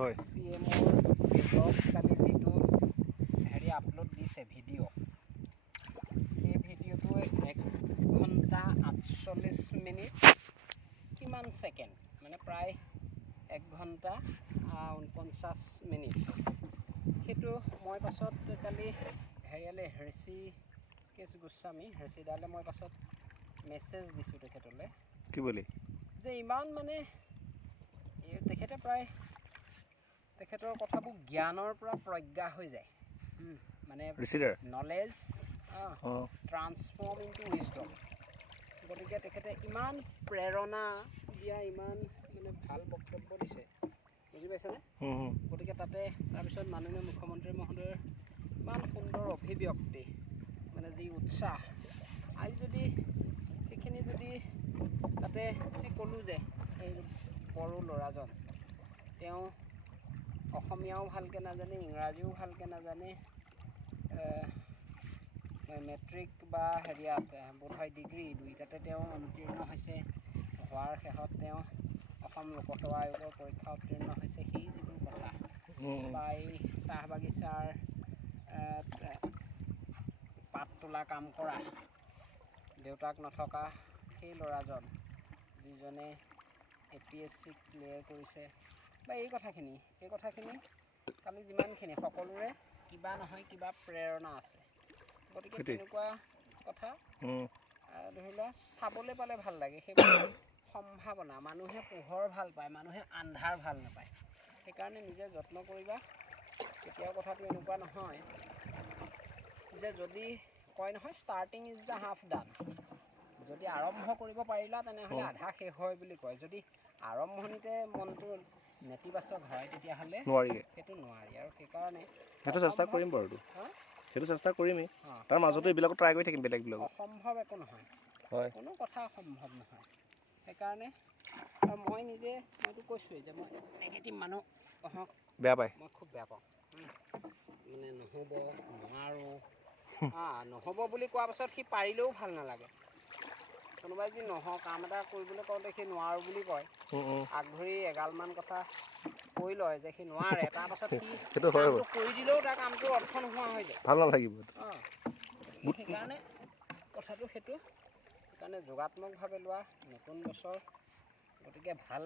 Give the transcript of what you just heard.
হয় CMৰ ব্লগ কালি যিটো হেৰি আপলোড দিছে ভিডিঅ' সেই ভিডিঅ'টো 1 ঘণ্টা 48 মিনিট কিমান ছেকেণ্ড মানে প্ৰায় 1 ঘণ্টা 49 মিনিট সেইটো মই পাছত কালি হেৰিয়ালে হৃষিকেশ গোস্বামী হৃষিদালে মই পাছত মেছেজ দিছোঁ তেখেতলৈ কি বুলি যে ইমান মানে তেখেতে প্ৰায় তেখেতৰ কথাবোৰ জ্ঞানৰ পৰা প্ৰজ্ঞা হৈ যায় মানে নলেজ ট্ৰান্সফৰ্ম ইনটু উইজডম গতিকে তেখেতে ইমান প্ৰেৰণা দিয়া ইমান মানে ভাল বক্তব্য দিছে বুজি পাইছেনে গতিকে তাতে তাৰপিছত মাননীয় মুখ্যমন্ত্ৰী মহোদয়ৰ ইমান সুন্দৰ অভিব্যক্তি মানে যি উৎসাহ আজি যদি সেইখিনি যদি তাতে ক'লোঁ যে এই বড়ো ল'ৰাজন তেওঁ অসমীয়াও ভালকৈ নাজানে ইংৰাজীও ভালকৈ নাজানে মেট্ৰিক বা হেৰিয়াত বোধহয় ডিগ্ৰী দুইটাতে তেওঁ উত্তীৰ্ণ হৈছে হোৱাৰ শেষত তেওঁ অসম লোকসেৱা আয়োগৰ পৰীক্ষা উত্তীৰ্ণ হৈছে সেই যিবোৰ কথা বা এই চাহ বাগিচাৰ পাত তোলা কাম কৰা দেউতাক নথকা সেই ল'ৰাজন যিজনে APSC ক্লিয়াৰ কৰিছে বা এই কথাখিনি কালি যিমানখিনি সকলোৰে কিবা নহয় কিবা প্ৰেৰণা আছে গতিকে তেনেকুৱা কথা ধৰি লোৱা চাবলৈ পালে ভাল লাগে সেইবোৰ সম্ভাৱনা মানুহে পোহৰ ভাল পায় মানুহে আন্ধাৰ ভাল নাপায় সেইকাৰণে নিজে যত্ন কৰিবা কেতিয়াও কথাটো এনেকুৱা নহয় যে যদি কয় নহয় ষ্টাৰ্টিং ইজ দ্য হাফ ডান যদি আৰম্ভ কৰিব পাৰিলা তেনেহ'লে আধা শেষ হয় বুলি কয় যদি আৰম্ভণিতে মনটো নেতিবাচক হয় তেতিয়াহ'লে সেইটো নোৱাৰি আৰু সেইকাৰণে সেইটো চেষ্টা কৰিম বাৰু সেইটো চেষ্টা কৰিমেই তাৰ মাজতো এইবিলাকো ট্ৰাই কৰি থাকিম বেলেগবিলাক অসম্ভৱ একো নহয় হয় কোনো কথা অসম্ভৱ নহয় সেইকাৰণে মই নিজে মইতো কৈছোঁৱেই যে মই নেগেটিভ মানুহ বেয়া পায় মই খুব বেয়া পাওঁ মানে নহ'ব নোৱাৰোঁ নহ'ব বুলি কোৱাৰ পাছত সি পাৰিলেও ভাল নালাগে কোনোবাই যদি কাম এটা কৰিবলৈ কওঁতে সি নোৱাৰোঁ বুলি কয় আগধৰি এগালমান কথা কৈ লয় যে সি নোৱাৰে তাৰপাছত সি কামটো কৰি দিলেও তাৰ কামটো অৰ্থ নোহোৱা হৈ যায় ভাল নালাগিব সেইকাৰণে কথাটো সেইটো সেইকাৰণে যোগাত্মকভাৱে লোৱা নতুন বছৰ গতিকে ভাল